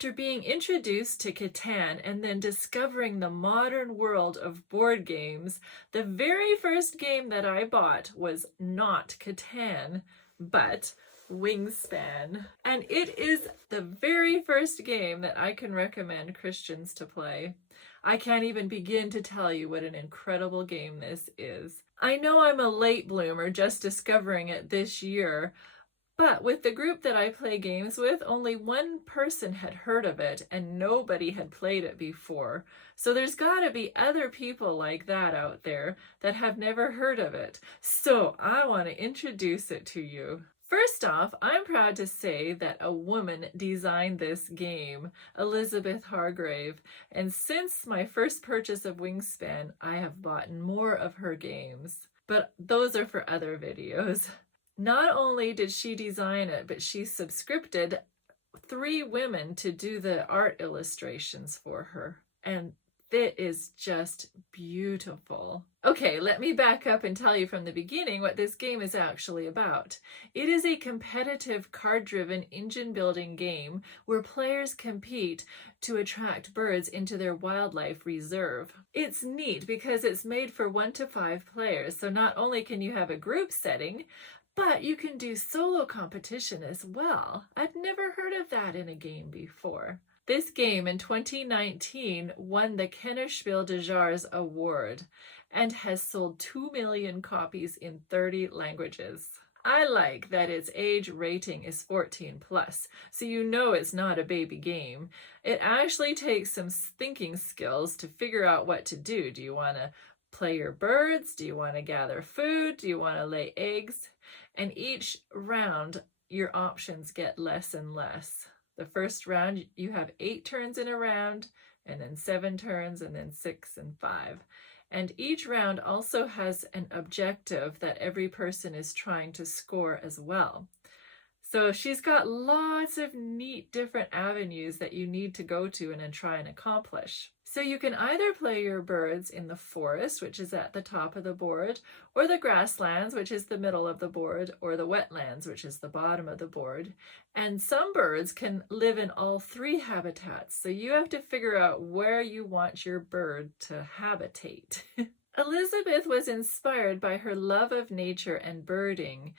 After being introduced to Catan and then discovering the modern world of board games, the very first game that I bought was not Catan, but Wingspan. And it is the very first game that I can recommend Christians to play. I can't even begin to tell you what an incredible game this is. I know I'm a late bloomer just discovering it this year, but with the group that I play games with, only one person had heard of it and nobody had played it before. So there's got to be other people like that out there that have never heard of it. So I want to introduce it to you. First off, I'm proud to say that a woman designed this game, Elizabeth Hargrave, and since my first purchase of Wingspan, I have bought more of her games. But those are for other videos. Not only did she design it, but she subscripted 3 women to do the art illustrations for her. And it is just beautiful. Okay, let me back up and tell you from the beginning what this game is actually about. It is a competitive card-driven engine-building game where players compete to attract birds into their wildlife reserve. It's neat because it's made for 1 to 5 players, so not only can you have a group setting, but you can do solo competition as well. I'd never heard of that in a game before. This game in 2019 won the Kennerspiel des Jahres Award and has sold 2 million copies in 30 languages. I like that its age rating is 14 plus, so you know it's not a baby game. It actually takes some thinking skills to figure out what to do. Do you want to play your birds? Do you want to gather food? Do you want to lay eggs? And each round, your options get less and less. The first round, you have 8 turns in a round, and then 7 turns, and then 6 and 5. And each round also has an objective that every person is trying to score as well. So she's got lots of neat different avenues that you need to go to and then try and accomplish. So you can either play your birds in the forest, which is at the top of the board, or the grasslands, which is the middle of the board, or the wetlands, which is the bottom of the board. And some birds can live in all 3 habitats, so you have to figure out where you want your bird to habitate. Elizabeth was inspired by her love of nature and birding,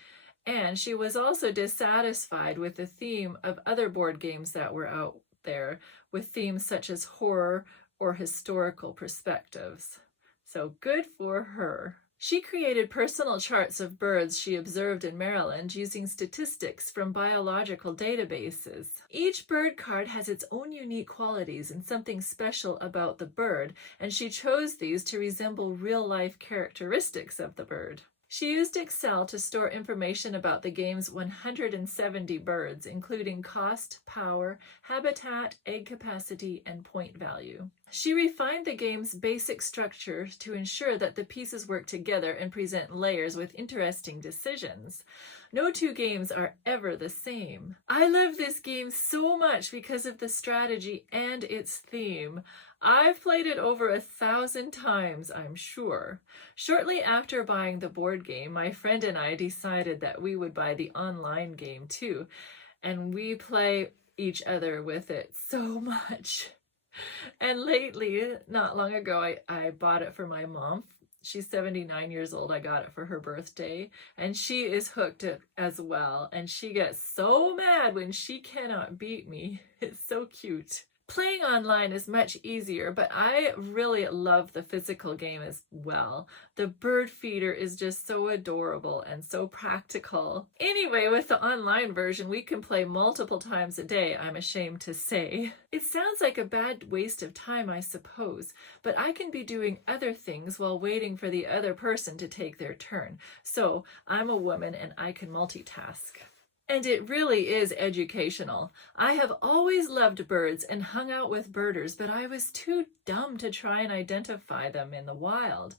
and she was also dissatisfied with the theme of other board games that were out there, with themes such as horror or historical perspectives. So good for her. She created personal charts of birds she observed in Maryland using statistics from biological databases. Each bird card has its own unique qualities and something special about the bird, and she chose these to resemble real-life characteristics of the bird. She used Excel to store information about the game's 170 birds, including cost, power, habitat, egg capacity, and point value. She refined the game's basic structure to ensure that the pieces work together and present layers with interesting decisions. No 2 games are ever the same. I love this game so much because of the strategy and its theme. I've played it over 1,000 times, I'm sure. Shortly after buying the board game, my friend and I decided that we would buy the online game too, and we play each other with it so much. And lately, not long ago, I bought it for my mom. She's 79 years old. I got it for her birthday, and she is hooked as well, and she gets so mad when she cannot beat me. It's so cute. Playing online is much easier, but I really love the physical game as well. The bird feeder is just so adorable and so practical. Anyway, with the online version, we can play multiple times a day, I'm ashamed to say. It sounds like a bad waste of time, I suppose, but I can be doing other things while waiting for the other person to take their turn. So I'm a woman and I can multitask. And it really is educational. I have always loved birds and hung out with birders, but I was too dumb to try and identify them in the wild.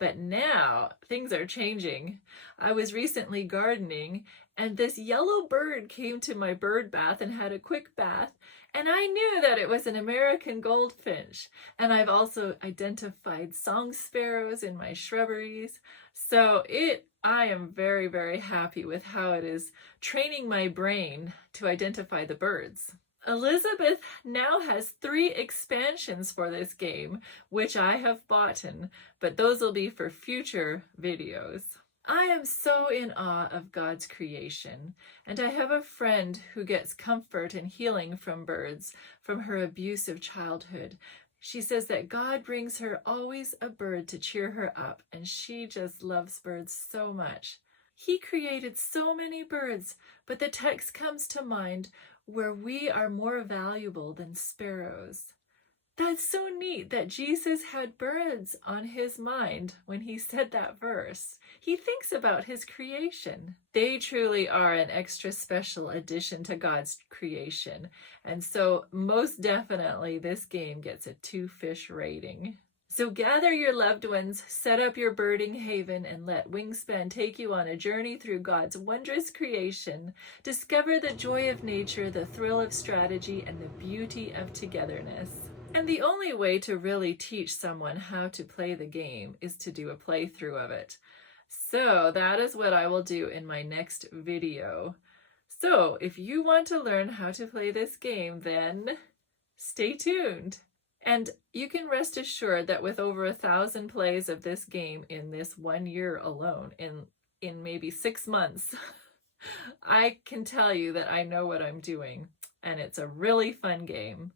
But now things are changing. I was recently gardening and this yellow bird came to my bird bath and had a quick bath, and I knew that it was an American goldfinch. And I've also identified song sparrows in my shrubberies. So I am very, very happy with how it is training my brain to identify the birds. Elizabeth now has 3 expansions for this game, which I have bought, but those will be for future videos. I am so in awe of God's creation, and I have a friend who gets comfort and healing from birds from her abusive childhood. She says that God brings her always a bird to cheer her up, and she just loves birds so much. He created so many birds, but the text comes to mind where we are more valuable than sparrows. That's so neat that Jesus had birds on his mind when he said that verse. He thinks about his creation. They truly are an extra special addition to God's creation. And so most definitely this game gets a 2-fish rating. So gather your loved ones, set up your birding haven, and let Wingspan take you on a journey through God's wondrous creation. Discover the joy of nature, the thrill of strategy, and the beauty of togetherness. And the only way to really teach someone how to play the game is to do a playthrough of it. So that is what I will do in my next video. So if you want to learn how to play this game, then stay tuned. And you can rest assured that with over 1,000 plays of this game in this 1 year alone, in maybe 6 months, I can tell you that I know what I'm doing, and it's a really fun game.